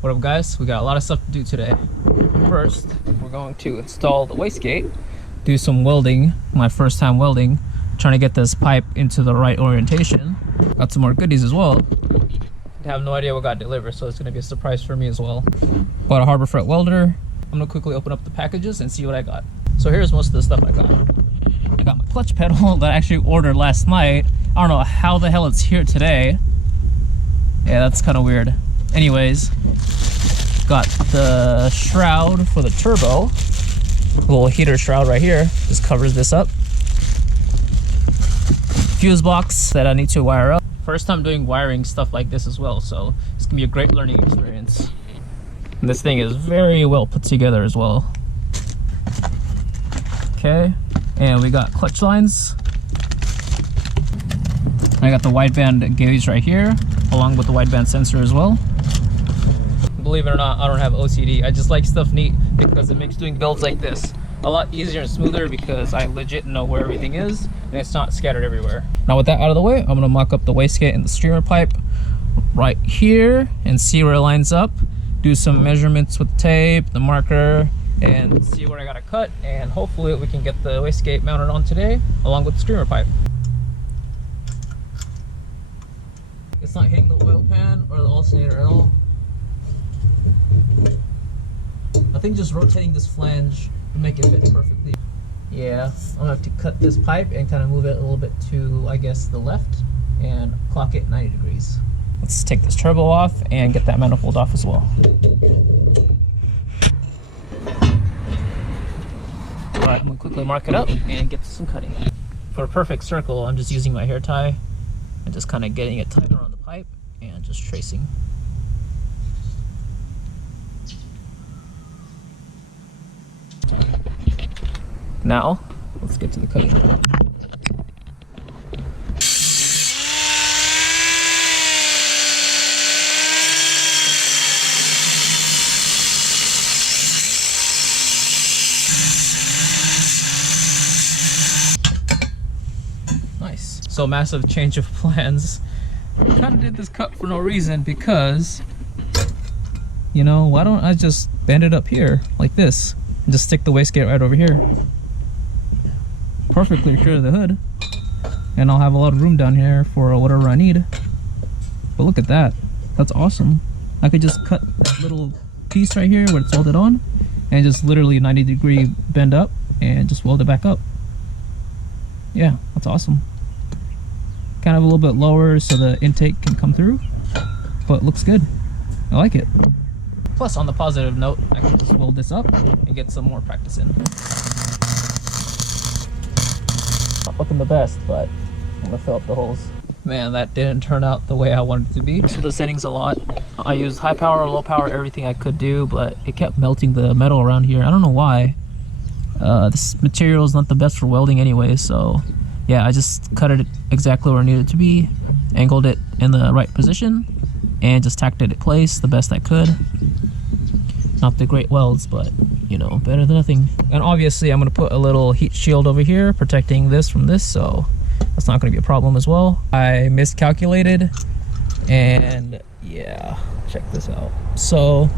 What up guys, we got a lot of stuff to do today. First, we're going to install the wastegate, do some welding, my first time welding, trying to get this pipe into the right orientation. Got some more goodies as well. I have no idea what got delivered, so it's going to be a surprise for me as well. Bought a Harbor Freight welder. I'm going to quickly open up the packages and see what I got. So here's most of the stuff I got. I got my clutch pedal that I actually ordered last night. I don't know how the hell it's here today. Yeah, that's kind of weird. Anyways, got the shroud for the turbo. A little heater shroud right here. Just covers this up. Fuse box that I need to wire up. First time doing wiring stuff like this as well, so it's gonna be a great learning experience. And this thing is very well put together as well. Okay, and we got clutch lines. I got the wideband gauge right here, along with the wideband sensor as well. Believe it or not, I don't have OCD. I just like stuff neat because it makes doing builds like this a lot easier and smoother because I legit know where everything is and it's not scattered everywhere. Now with that out of the way, I'm gonna mock up the wastegate and the streamer pipe right here and see where it lines up. Do some measurements with tape, the marker, and see where I gotta cut, and hopefully we can get the wastegate mounted on today along with the streamer pipe. It's not hitting the oil pan or the alternator at all. I think just rotating this flange will make it fit perfectly. Yeah, I'm gonna have to cut this pipe and kind of move it a little bit to, I guess, the left and clock it 90 degrees. Let's take this turbo off and get that manifold off as well. Alright, I'm gonna quickly mark it up and get to some cutting. For a perfect circle, I'm just using my hair tie and just kind of getting it tight around the pipe and just tracing. Now, let's get to the cutting. Nice. So massive change of plans. Kind of did this cut for no reason because, you know, why don't I just bend it up here like this and just stick the wastegate right over here. Perfectly clear of the hood, and I'll have a lot of room down here for whatever I need. But look at that, that's awesome. I could just cut that little piece right here where it's welded on and just literally 90-degree bend up and just weld it back up. Yeah, that's awesome. Kind of a little bit lower so the intake can come through, but looks good. I like it. Plus, on the positive note, I can just weld this up and get some more practice in. Not looking the best, but I'm gonna fill up the holes. Man, that didn't turn out the way I wanted it to be. So the settings a lot. I used high power, low power, everything I could do, but it kept melting the metal around here. I don't know why. This material is not the best for welding anyway, so yeah, I just cut it exactly where it needed to be, angled it in the right position, and just tacked it in place the best I could. Not the great welds, but you know, better than nothing. And obviously I'm gonna put a little heat shield over here protecting this from this, so that's not gonna be a problem as well. I miscalculated, and yeah, check this out. So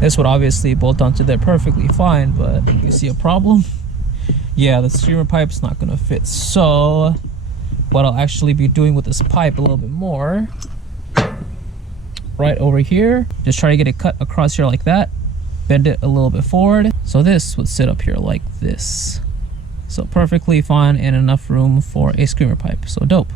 this would obviously bolt onto there perfectly fine, but you see a problem? Yeah, the streamer pipe's not gonna fit. So what I'll actually be doing with this pipe a little bit more, right over here, just try to get it cut across here like that, bend it a little bit forward, so this would sit up here like this. So perfectly fine and enough room for a streamer pipe. So dope.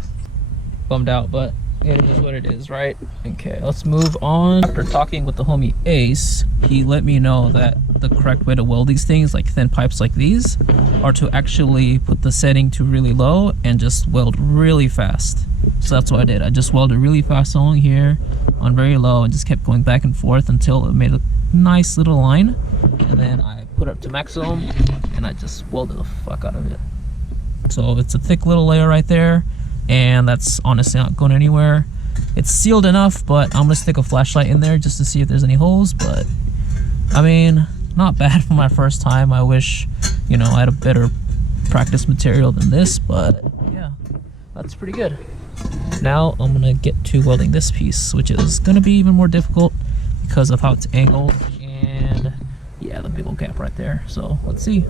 Bummed out, but it is what it is, right? Okay, let's move on. After talking with the homie Ace, he let me know that the correct way to weld these things, like thin pipes like these, are to actually put the setting to really low and just weld really fast. So that's what I did. I just welded really fast along here on very low and just kept going back and forth until it made a nice little line, and then I put it up to maximum and I just welded the fuck out of it. So it's a thick little layer right there, and that's honestly not going anywhere. It's sealed enough, but I'm gonna stick a flashlight in there just to see if there's any holes. But I mean, not bad for my first time. I wish, you know, I had a better practice material than this, but yeah, that's pretty good. Now I'm gonna get to welding this piece, which is gonna be even more difficult because of how it's angled, and yeah, the big old gap right there. So let's see.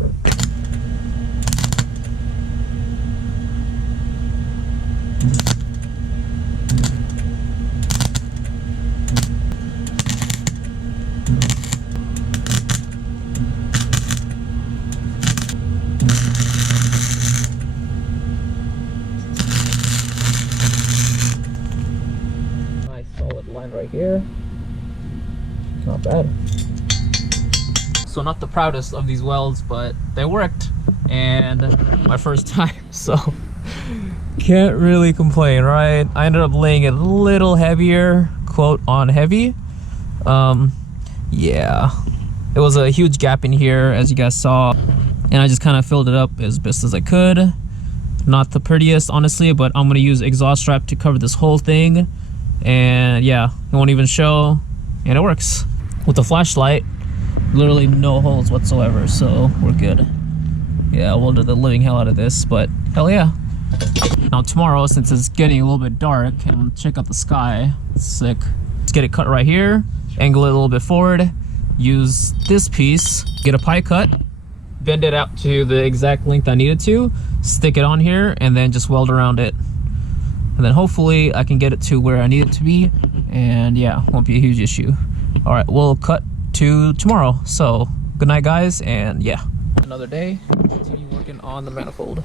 Right here, not bad. So not the proudest of these welds, but they worked, and my first time, so can't really complain, right? I ended up laying it a little heavier, quote on heavy. Yeah, it was a huge gap in here, as you guys saw, and I just kind of filled it up as best as I could. Not the prettiest, honestly, but I'm gonna use exhaust strap to cover this whole thing. And yeah, it won't even show, and it works. With the flashlight, literally no holes whatsoever, so we're good. Yeah, we'll do the living hell out of this, but hell yeah. Now tomorrow, since it's getting a little bit dark, and check out the sky, it's sick. Let's get it cut right here, angle it a little bit forward, use this piece, get a pie cut, bend it out to the exact length I need it to, stick it on here, and then just weld around it. And then hopefully I can get it to where I need it to be, and yeah, won't be a huge issue. All right, we'll cut to tomorrow. So good night, guys, and yeah. Another day, continue working on the manifold.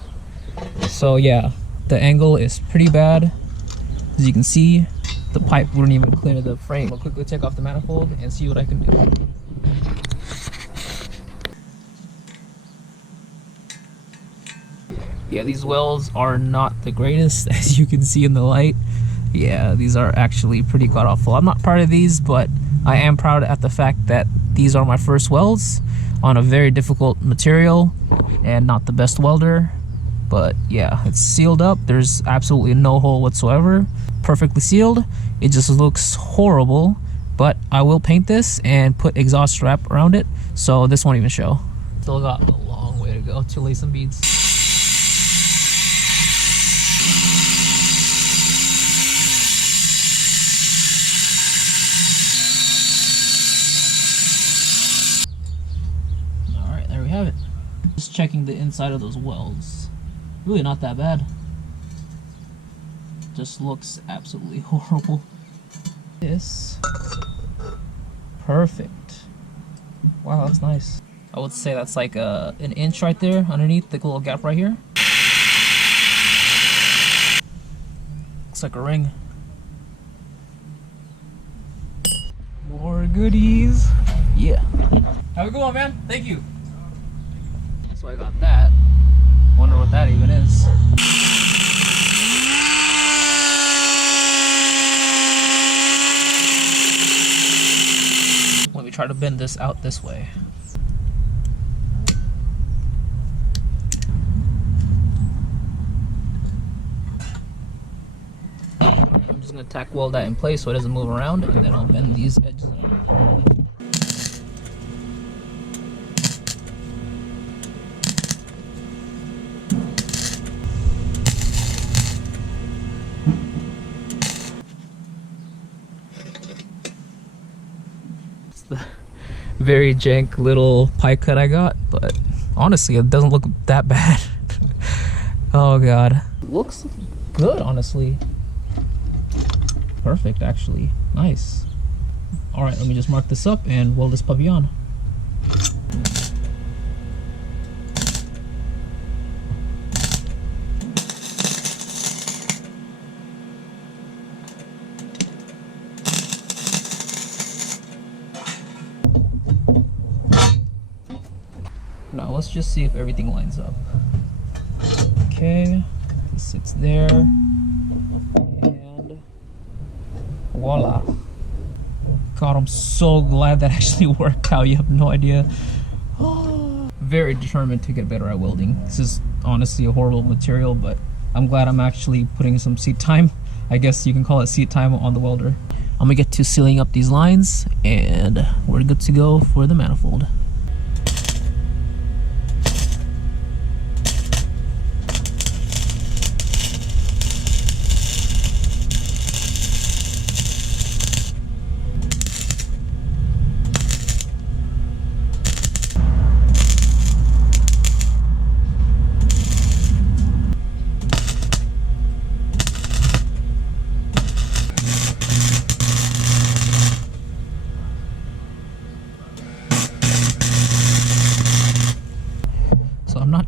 So yeah, the angle is pretty bad. As you can see, the pipe wouldn't even clear the frame. We'll quickly take off the manifold and see what I can do. Yeah, these welds are not the greatest, as you can see in the light. Yeah, these are actually pretty god awful. I'm not proud of these, but I am proud at the fact that these are my first welds on a very difficult material and not the best welder. But yeah, it's sealed up. There's absolutely no hole whatsoever. Perfectly sealed. It just looks horrible, but I will paint this and put exhaust strap around it, so this won't even show. Still got a long way to go to lay some beads. Have it. Just checking the inside of those welds. Really not that bad. Just looks absolutely horrible. This. Perfect. Wow, that's nice. I would say that's like an inch right there underneath the little gap right here. Looks like a ring. More goodies. Yeah. Have a good one, man. Thank you. So I got that. Wonder what that even is. Let me try to bend this out this way. I'm just gonna tack weld that in place so it doesn't move around, and then I'll bend these edges out. Very jank little pie cut I got, but honestly it doesn't look that bad. Oh god, looks good, honestly. Perfect, actually. Nice. All right, let me just mark this up and weld this puppy on. Now let's just see if everything lines up. Okay, it sits there, and voila. God, I'm so glad that actually worked out. You have no idea. Very determined to get better at welding. This is honestly a horrible material, but I'm glad I'm actually putting some seat time. I guess you can call it seat time on the welder. I'm gonna get to sealing up these lines, and we're good to go for the manifold.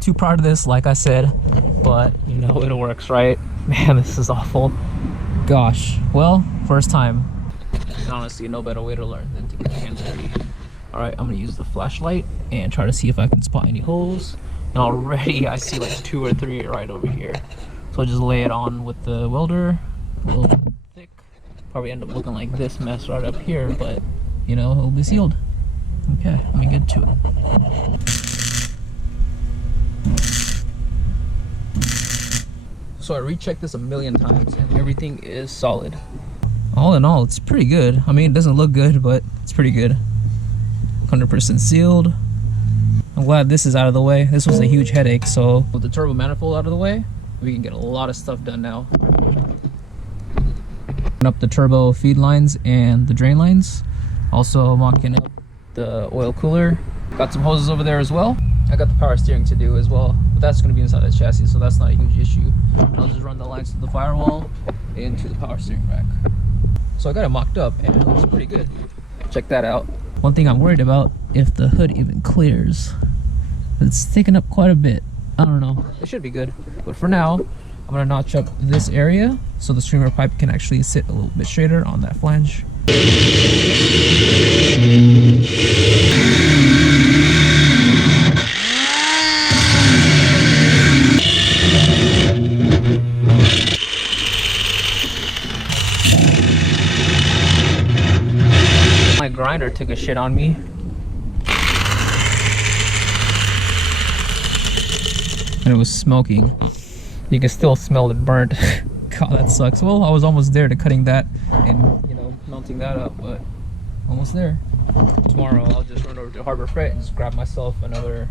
too proud of this, like I said, but you know, it works, right? Man, this is awful. Gosh, well, first time. Honestly, no better way to learn than to get your hands dirty. All right, I'm gonna use the flashlight and try to see if I can spot any holes. And already I see like 2 or 3 right over here. So I'll just lay it on with the welder, a little thick. Probably end up looking like this mess right up here, but you know, it'll be sealed. Okay, let me get to it. So I rechecked this a million times and everything is solid. All in all, it's pretty good. I mean, it doesn't look good, but it's pretty good. 100% sealed. I'm glad this is out of the way. This was a huge headache, so with the turbo manifold out of the way, we can get a lot of stuff done now. Up the turbo feed lines and the drain lines. Also mocking up the oil cooler. Got some hoses over there as well. I got the power steering to do as well, but that's going to be inside the chassis, so that's not a huge issue. I'll just run the lines to the firewall into the power steering rack. So I got it mocked up and it looks pretty good. Check that out. One thing I'm worried about, if the hood even clears. It's taken up quite a bit. I don't know. It should be good. But for now, I'm going to notch up this area so the streamer pipe can actually sit a little bit straighter on that flange. My grinder took a shit on me. And it was smoking. You can still smell it burnt. God, that sucks. Well, I was almost there to cutting that and, you know, melting that up, but almost there. Tomorrow I'll just run over to Harbor Freight and just grab myself another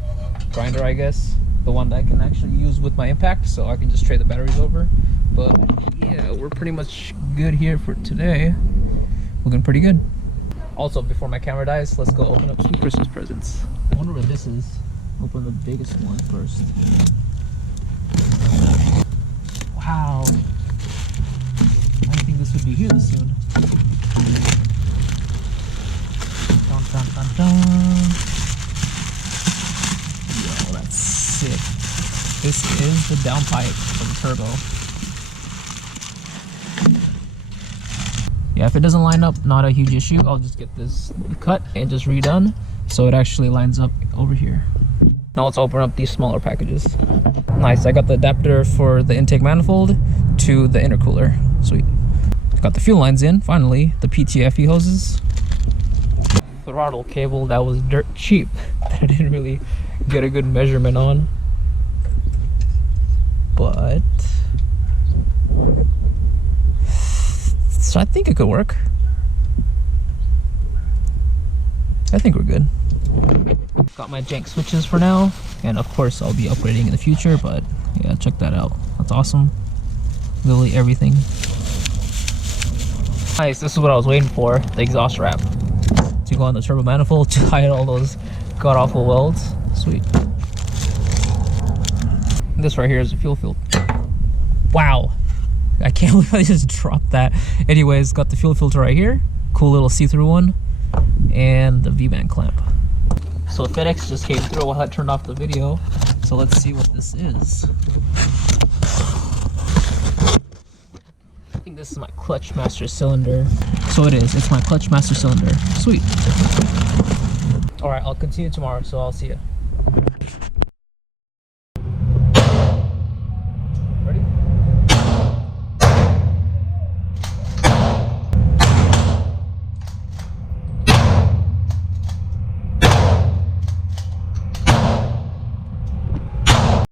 grinder, I guess. The one that I can actually use with my impact, so I can just trade the batteries over. But yeah, we're pretty much good here for today. Looking pretty good. Also, before my camera dies, let's go open up some Christmas presents. I wonder what this is. Open the biggest one first. Wow. I didn't think this would be here this soon. Dun, dun, dun, dun. Yo, that's sick. This is the downpipe from the turbo. Yeah, if it doesn't line up, not a huge issue. I'll just get this cut and just redone so it actually lines up over here. Now let's open up these smaller packages. Nice, I got the adapter for the intake manifold to the intercooler. Sweet. Got the fuel lines in, finally. The PTFE hoses. Throttle cable that was dirt cheap that I didn't really get a good measurement on. But so I think it could work. I think we're good. Got my jank switches for now, and of course I'll be upgrading in the future, but yeah, check that out. That's awesome. Literally everything. Nice, this is what I was waiting for, the exhaust wrap. To go on the turbo manifold to hide all those god-awful welds. Sweet. This right here is a fuel filter. Wow. I can't believe I just dropped that. Anyways, got the fuel filter right here. Cool little see-through one. And the V-band clamp. So FedEx just came through while I turned off the video. So let's see what this is. I think this is my clutch master cylinder. So it is. It's my clutch master cylinder. Sweet. Alright, I'll continue tomorrow, so I'll see you.